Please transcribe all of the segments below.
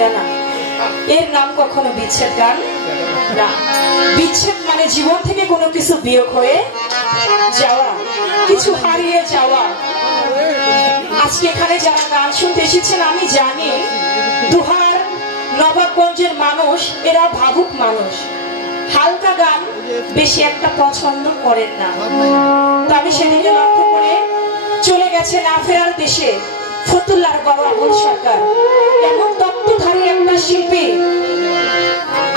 না না, এর নাম কখনো বিচ্ছেদ গান না। বিচ্ছেদ মানে জীবন থেকে কোনো কিছু বিয়োগ হয়ে যাওয়া, কিছু হারিয়ে যাওয়া। আজকে এখানে যারা গান শুনতে এসেছেন, আমি জানি দুহার নবাবগঞ্জের মানুষ এরা ভাবুক মানুষ, হালকা গান বেশি একটা পছন্দ করেন না। তো আমি সেদিকে লক্ষ্য করে চলে গেছে না ফেরার দেশে ফতুল্লার বড় আবুল সরকার, এমন তত্ত্বধারী একটা শিল্পী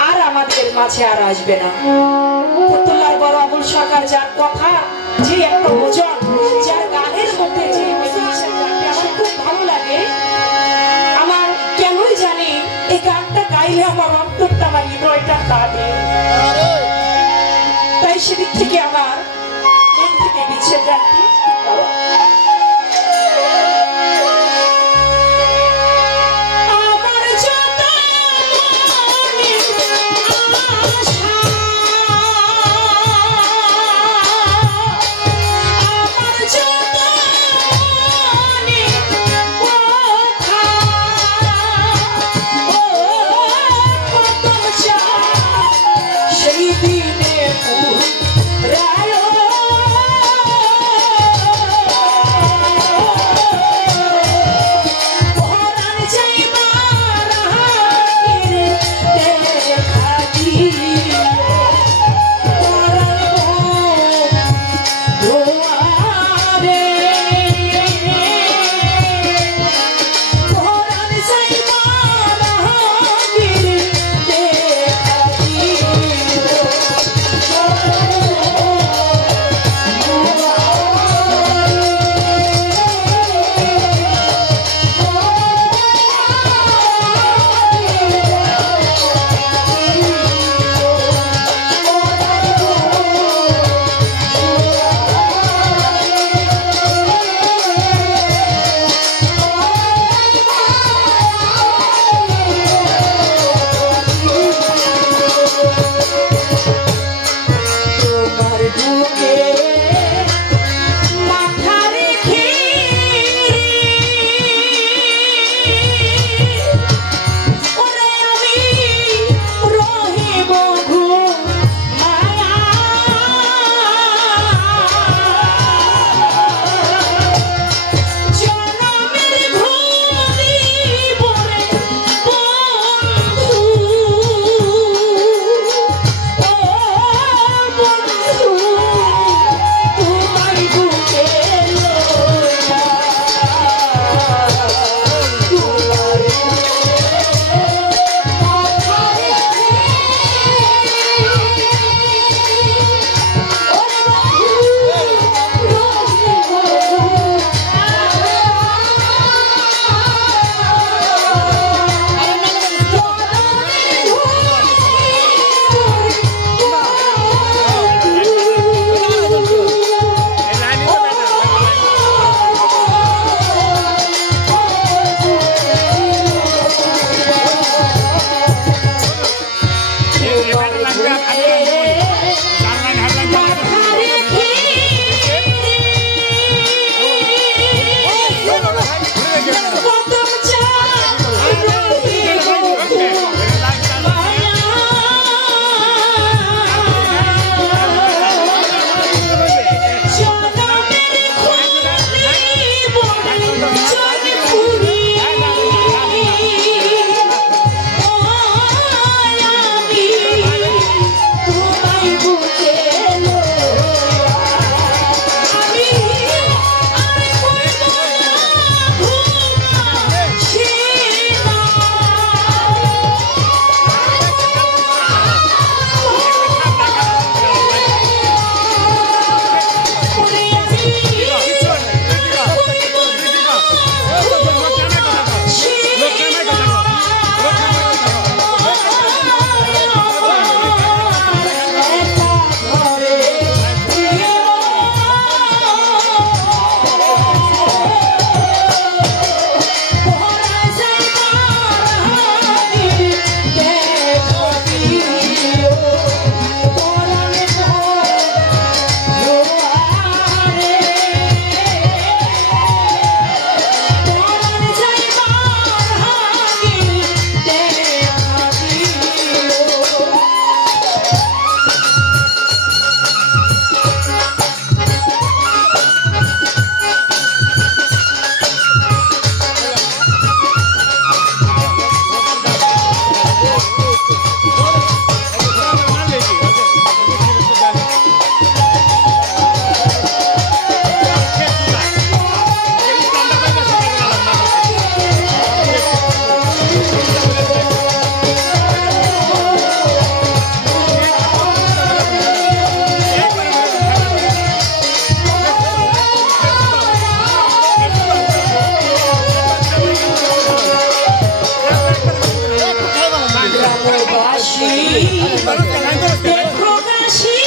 আর আমাদের মাঝে আর আসবে না। ফতুল্লার বড় আবুল সরকার, যার কথা, যে একটা ওজন, যার গানের মধ্যে যে আমার খুব ভালো লাগে। আমার কেনই জানি এই গানটা গাইলে আমার অন্তরটা, আমার হৃদয়টা কাঁদে। তাই সেদিক থেকে আমার মন থেকে বিচ্ছেদ গানটি দেখো কাশি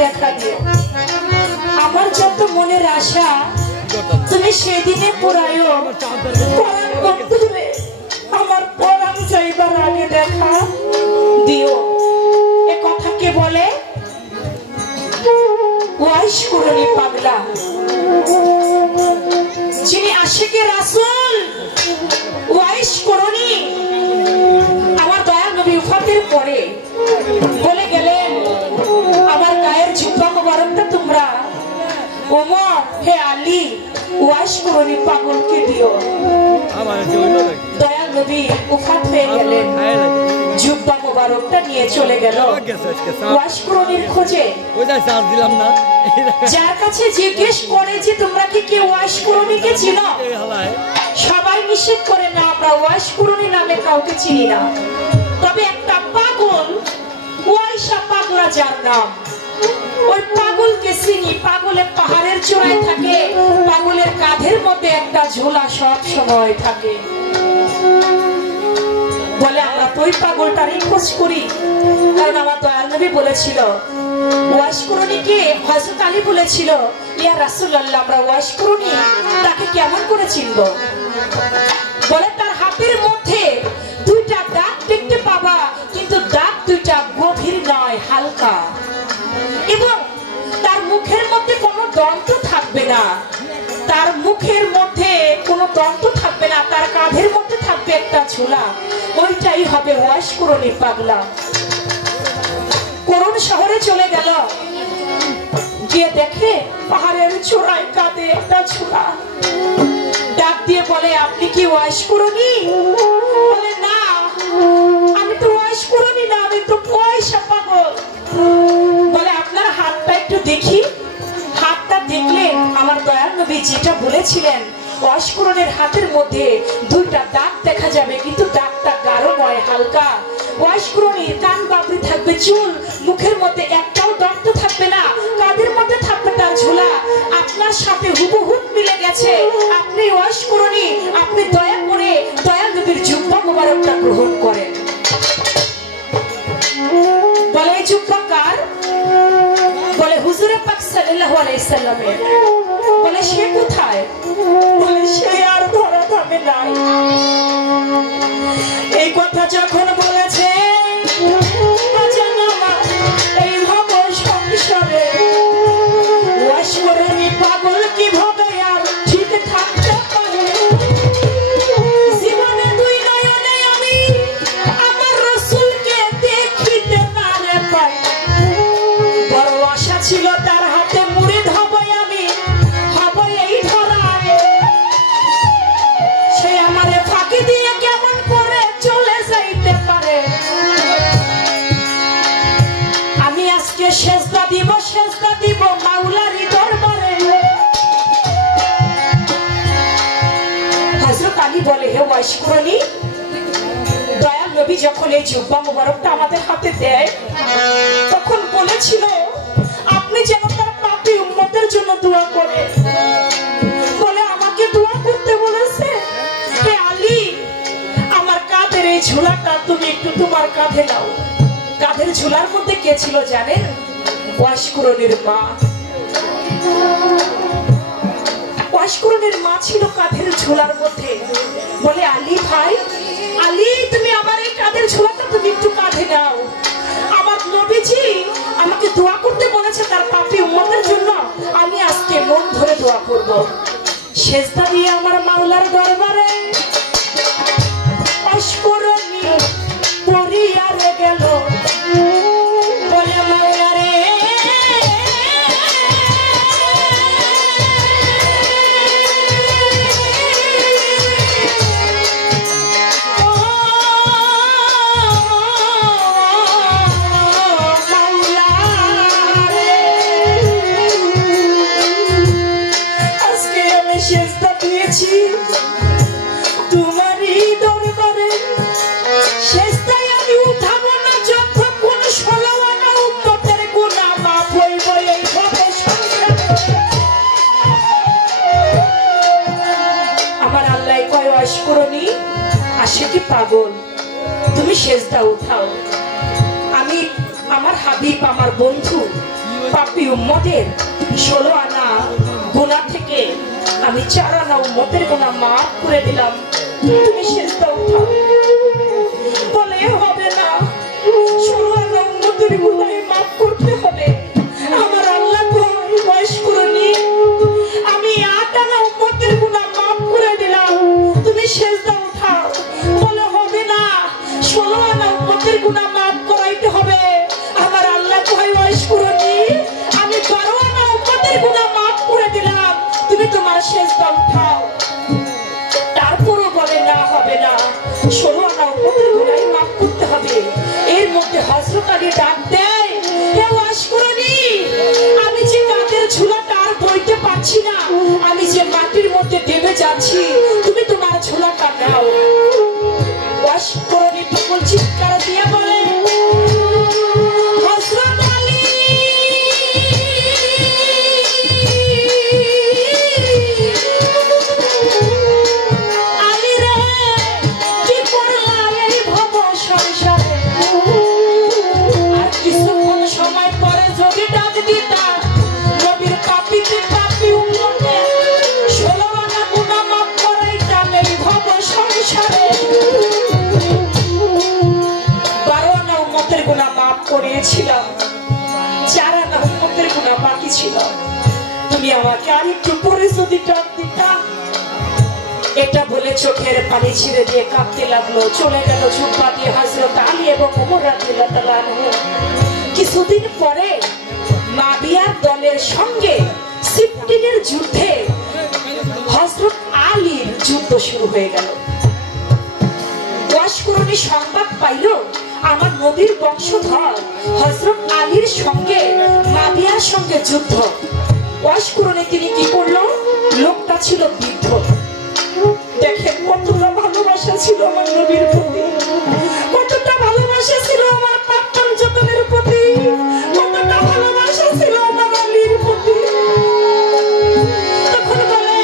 দেখা দিও আমার যত মনের আশা তুমি সেদিনে পুরায়ো পরাণ বন্ধুরে আমার পরাণ যাইবার আগে দেখা দিও এ কথা কে বলে ওয়াইশ করনি পাগলা যিনি আশিকে রাসূল ওয়াইশ করনি আমার দয়াল নবী উফাতের পরে বলে গেলেন আমার গায়ের জুব্বা মোবারকটা তোমরা ওমর হে আলী ওয়াশ করনি পাগলকে দিও দয়াল নবী উফাত হয়ে গেলেন জুব্বা মোবারকটা নিয়ে চলে গেল ওয়াশ করনির খোঁজে যার কাছে জিজ্ঞেস করে যে তোমরা কি কেউ ওয়াশ করনিকে চিনো সবাই নিষেধ করে না আমরা ওয়াশ করনি নামে কাউকে চিনি না তবে একটা পাগল ওয়াইশা পাগলা যার নাম ওই পাগলকে চিনি পাগলের পাহাড়ের চূড়ায় থাকে পাগলের কাঁধের মধ্যে একটা ঝোলা সব সময় থাকে বলে আমরা তো ওই পাগলটারই খোঁজ করি কারণ আমার দয়াল নবী বলেছিল ওয়াশ করনিকে হযরত আলী বলেছিল ইয়া রাসূলুল্লাহ আমরা ওয়াশ করনি তাকে কেমন করে চিনব বলে তার হাতের মধ্যে দুইটা দাগ দেখতে পাবা কিন্তু দাগ দুইটা গভীর নয় হালকা এবং তার মুখের মধ্যে কোনো দন্ত থাকবে না মুখের মধ্যে কোনো দন্ত থাকবে না, তার কাঁধের মধ্যে থাকবে একটা ঝোলা, ওইটাই হবে ওয়াশ করণী পাগলা। করুণ শহরে চলে গেল, গিয়ে দেখে পাহাড়ের চূড়ায় কাঁধে একটা ঝোলা। ডাক দিয়ে বলে, আপনি কি ওয়াশ করণী? বলে, না আমি তো ওয়াশ করণী না, আমি তো পয়সা পাগল। বলে, আপনার হাতটা একটু দেখি। হাতটা দেখলে আমার দয়াল নবী যেটা বলেছিলেন, ওয়াশ করণের হাতের মধ্যে দুইটা দাগ দেখা যাবে, কিন্তু দাগটা গাঢ় নয়, হালকা। ওয়াশ করণীর কান বাবরি থাকবে চুল, মুখের মধ্যে একটাও দন্ত থাকবে না, কাঁধের মধ্যে থাকবে তার ঝোলা। আপনার সাথে হুবহুব মিলে গেছে, আপনি ওয়াশ করণী। আপনি দয়া করে দয়াল নবীর জুব্বা মোবারকটা গ্রহণ করেন। বলে, এই জুব্বা কার? বলে, হুজুরে পাক সাল্লাল্লাহু আলাইহি সাল্লামের। বলে, সে কোথায়? বলে, সে আর ধরা ধামে নাই। এই কথা যখন বলেছে, এই ভব সংসারে ওয়াশ করণী পাগল কিভাবে আর ঠিক থাকতে পারে? জীবনে দুই নয়নে আমি আমার রাসূলকে দেখিতে না রে পাই। বড় আশা ছিল তার হাতে মুড়ি ধবো আমি, হব এই ধরায়। সে আমারে ফাঁকি দিয়ে কেমন করে চলে যাইতে পারে? আমি আজকে সেজদা দিব মাওলারি দরবারে। হযরত আলী বলে, হে ওয়াশ করণী, দয়াল নবী যখন এই জুব্বা মোবারকটা আমাদের হাতে দেয়, তখন বলেছিল আপনি যেন তার পাপী উম্মতের জন্য দোয়া করে। বলে, আমাকে দোয়া করতে বলেছে? হে আলী, আমার কাঁধের এই ঝোলাটা তুমি একটু তোমার কাঁধে নাও। কাঁধের ঝোলার মধ্যে কে ছিল জানেন? ওয়াশ করণীর মা। ওয়াশ করণীর মা ছিল কাঁধের ঝোলার মধ্যে। বলে, আলী ভাই, আলী তুমি আমার এই কাঁধের ঝোলাটা তুমি একটু কাঁধে নাও। আমার নবীজি আমাকে দোয়া করতে বলেছে তার পাপী উম্মতের জন্য, আমি আজকে মন ভরে দোয়া করব। সেজদা দিয়ে আমার মাওলার দরবারে ওয়াশ করণী পড়িয়া গেল। বলে, মাওলা রে, আজকে আমি সেজদা দিয়েছি তোমারই দরবারে। সেজদায় আমি উঠাবো না যতক্ষণ 16 আনা উম্মতের গুনাহ মাফ হইব এই ভবে সংসারে। আমার আল্লাহ কয়, ওয়াশ করণী আশিকি পাগল, তুমি সেজদা উঠাও। আমি আমার হাবিব, আমার বন্ধু পাপী উম্মতের 16 আনা গুনাহ থেকে আমি 4 আনা উম্মতের গুনাহ মাফ করে দিলাম, তুমি সেজদা উঠাও। বলে, হবে না, 16 আনা উম্মতের গুনাহ মাফ করতে হবে। আমার আল্লাহ কয়, ওয়াশ করণী আমি 8 আনা উম্মতের গুনাহ মাফ করে দিলাম, তুমি সেজদা উঠাও। বলে, হবে না, 16 আনা উম্মতের গুনাহ মাফ করাইতে হবে। আমার আল্লাহ কয়, ওয়াশ করণী আমি 12 আনা উম্মতের গুনাহ মাফ করে দিলাম, তুমি তোমার সেজদা উঠাও। তারপরও বলে, না হবে না, 16 আনা উম্মতের গুনাহ মাফ করতে হবে। এর মধ্যে হযরত আলী ডাক দেয়, হে ওয়াশ করণী, আমি যে কাঁধের ঝোলাটা আর বইতে পারছি না, আমি যে মাটির মধ্যে ডেবে যাচ্ছি, তুমি তোমার ঝোলাটা নাও। ওয়াশ করণী তখন চিৎকার দিয়ে বলে, হযরত আলী, আলী রে, কি করলাম এই ভব সংসারে? আর কিছুক্ষণ সময় পরে যদি ডাক দিতা, নবীর পাপীতে পাপী উম্মতের 16 আনা গুনাহ মাফ করাইতাম এই ভব সংসারে। 12 আনা উম্মতের গুনাহ মাফ করিয়েছিলাম, 4 আনা উম্মতের গুনাহ বাকি ছিল। তুমি আমাকে আর একটু পরে যদি ডাক দিতা, চোখের পানি ছিঁড়ে দিয়ে কাঁদতে লাগলো। চলে গেল জুব্বা দিয়ে হযরত আলী এবং ওমর রাদিয়াল্লাহু তাআলা আনহু। কিছুদিন পরে মাবিয়ার দলের সঙ্গে সিফটিনের যুদ্ধে হযরত আলীর যুদ্ধ শুরু হয়ে গেল। ওয়াশকুরনি সংবাদ পাইল আমার নবীর বংশধর হযরত আলীর সঙ্গে মাবিয়ার সঙ্গে যুদ্ধ। ওয়াশকুরনি তিনি কি করলো? লোকটা ছিল বৃদ্ধ। দেখেন কতটা ভালোবাসা ছিল আমার নবীর প্রতি, কতটা ভালোবাসা ছিল আমার প্রাক্তন যতনের প্রতি, কতটা ভালোবাসা ছিল আমার আলীর প্রতি। তখন বলে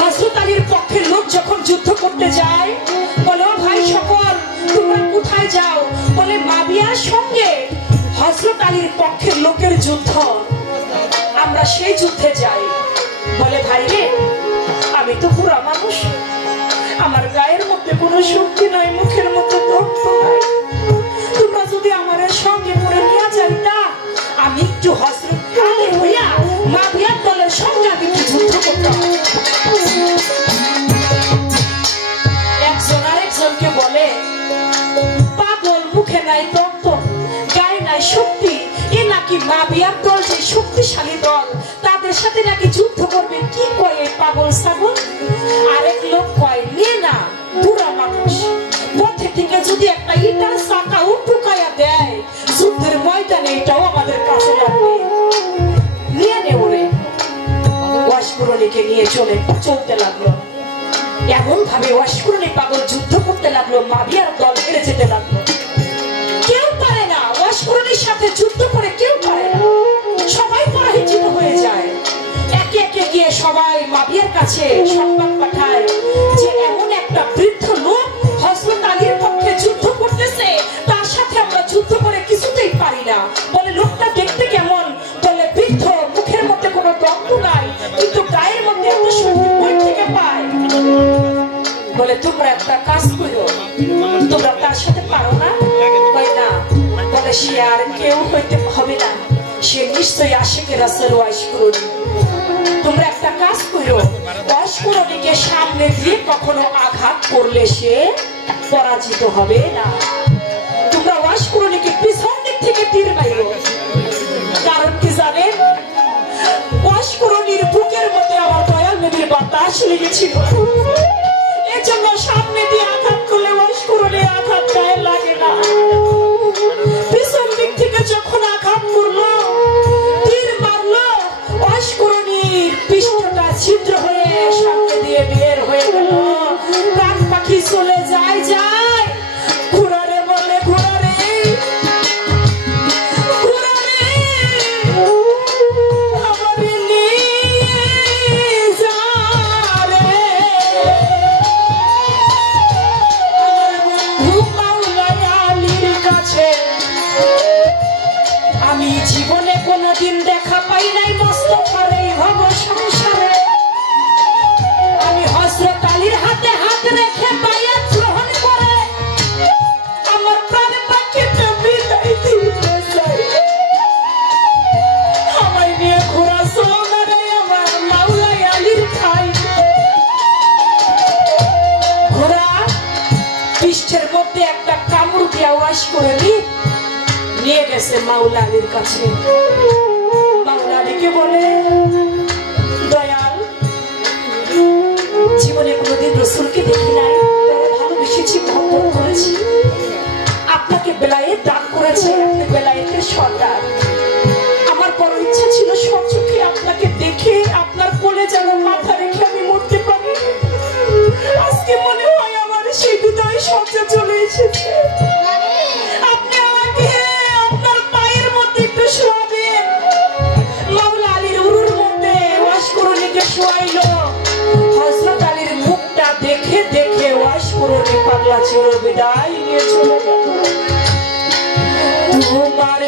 হযরত আলীর পক্ষের লোক যখন যুদ্ধ করতে যায়, বলো ভাই সকল তোমরা কোথায় যাও? বলে মাবিয়ার সঙ্গে হযরত আলীর পক্ষের লোকের যুদ্ধ, আমরা সেই যুদ্ধে যাই। বলে ভাই রে, আমি তো পুরা মানুষ, আমার গায়ের মধ্যে কোনো শক্তি নাই, মুখের মধ্যে রক্ত নাই, তোমরা যদি আমার সঙ্গে করে নিয়ে যাইতা, আমি একটু হযরত আলী হইয়া মাবিয়ার দলের সঙ্গে আমি একটু যুদ্ধ করতাম। একজন আরেকজনকে বলে পাগল, মুখে নাই রক্ত, গায়ে নাই শক্তি, এ নাকি মাবিয়ার দল যে শক্তিশালী দল, তাদের সাথে নাকি যুদ্ধ করবে, কি কয় এই পাগল ছাগল। আরেক লোক কয় নে না, বুড়া মানুষ, পথে থেকে যদি একটা ইটার চাকাও টুকাইয়া দেয় যুদ্ধের ময়দানে, এটাও আমাদের কাছে লাগবে, নিয়ে নে ওরে। ওয়াশকুরনিকে নিয়ে চলতে লাগলো। এমন ভাবে ওয়াশকুরনি পাগল যুদ্ধ করতে লাগলো, মাবিয়ার দল হেরে যেতে লাগলো। কেউ পারে না ওয়াশকুরনির সাথে যুদ্ধ করে, কেউ পারে না, সবাই পরাজিত হয়ে যায়। একে একে গিয়ে সবাই মাবিয়ার কাছে সংবাদ পাঠায় যে এমন একটা বৃদ্ধ লোক হযরত আলীর পক্ষে যুদ্ধ করতেছে, তার সাথে আমরা যুদ্ধ করে কিছুতেই পারি না। বলে লোকটা দেখতে কেমন? বলে বৃদ্ধ, মুখের মধ্যে কোনো দম্ভ নাই, কিন্তু গায়ের মধ্যে এত শক্তি কই থেকে পায়? বলে তোমরা একটা কাজ করো, তোমরা তার সাথে পারো না? কয় না। বলে সে আর কেউ হইতে হবে না, সে নিশ্চয়ই আশিকে রাসূল ওয়াশকুরনি। তোমরা একটা কাজ করো, ওয়াশকুরনিকে সামনে দিয়ে কখনো আঘাত করলে সে পরাজিত হবে না। তোমরা ওয়াশকুরনিকে পিছন দিক থেকে তীর মারো। কারণ কি জানেন? ওয়াশকুরনির বুকের মধ্যে আমার দয়াল নবীর বাতাস লেগেছিল, এজন্য সামনে দিয়ে আঘাত করলে ওয়াশকুরনির আঘাত গায়ে লাগে না। পিছন দিক থেকে যখন আঘাত করলো, তীর মারলো, ওয়াশকুরনির পৃষ্ঠটা ছিদ্র হয়ে সামনে দিয়ে বের হয়ে গেল। প্রাণ পাখি চলে যায় যায়, ঘোড়ারে বলে ঘোড়ারে, ঘোড়ারে আমারে নিয়ে যা রে, আমার বন্ধু মাওলা আলীর কাছে। আমি জীবনে কোনোদিন দেখা পাই নাই মোস্তফার এই ভব সংসারে। আমি হযরত আলীর হাতে হাত রেখে বায়াত গ্রহণ করে আমার প্রাণ পাখিতে বিদায় দিতে চাই। আমায় নিয়ে ঘোড়া সোনারে আমার মাওলা আলীর খাই। ঘোড়া পৃষ্ঠের মধ্যে একটা কামড় দিয়ে ওয়াশকুরনি নিয়ে গেছে মাওলা আলীর কাছে। মাওলা আলীকে বলে দয়াল, জীবনে কোনোদিন রাসূলকে দেখি নাই, ভালোবেসেছি, মহব্বত করেছি, আপনাকে বেলায়েত দান করেছে, আপনি বেলায়েতের সর্দার। আমার বড় ইচ্ছা ছিল সচক্ষে আপনাকে দেখে আপনার কোলে যেন মাথা রেখে আমি মরতে পারি। আজকে মনে হয় আমার সেই বিদায় সজ্জা চলে এসেছে। আপনি আমাকে আপনার পায়ের মধ্যে একটু শোয়াবেন। মাওলা আলীর উরুর মধ্যে ওয়াশকুরনিকে শোয়াইলো। হযরত আলীর মুখটা দেখে দেখে ওয়াশকুরনি পাগলা চির বিদায় নিয়ে চলে গেল। তোমার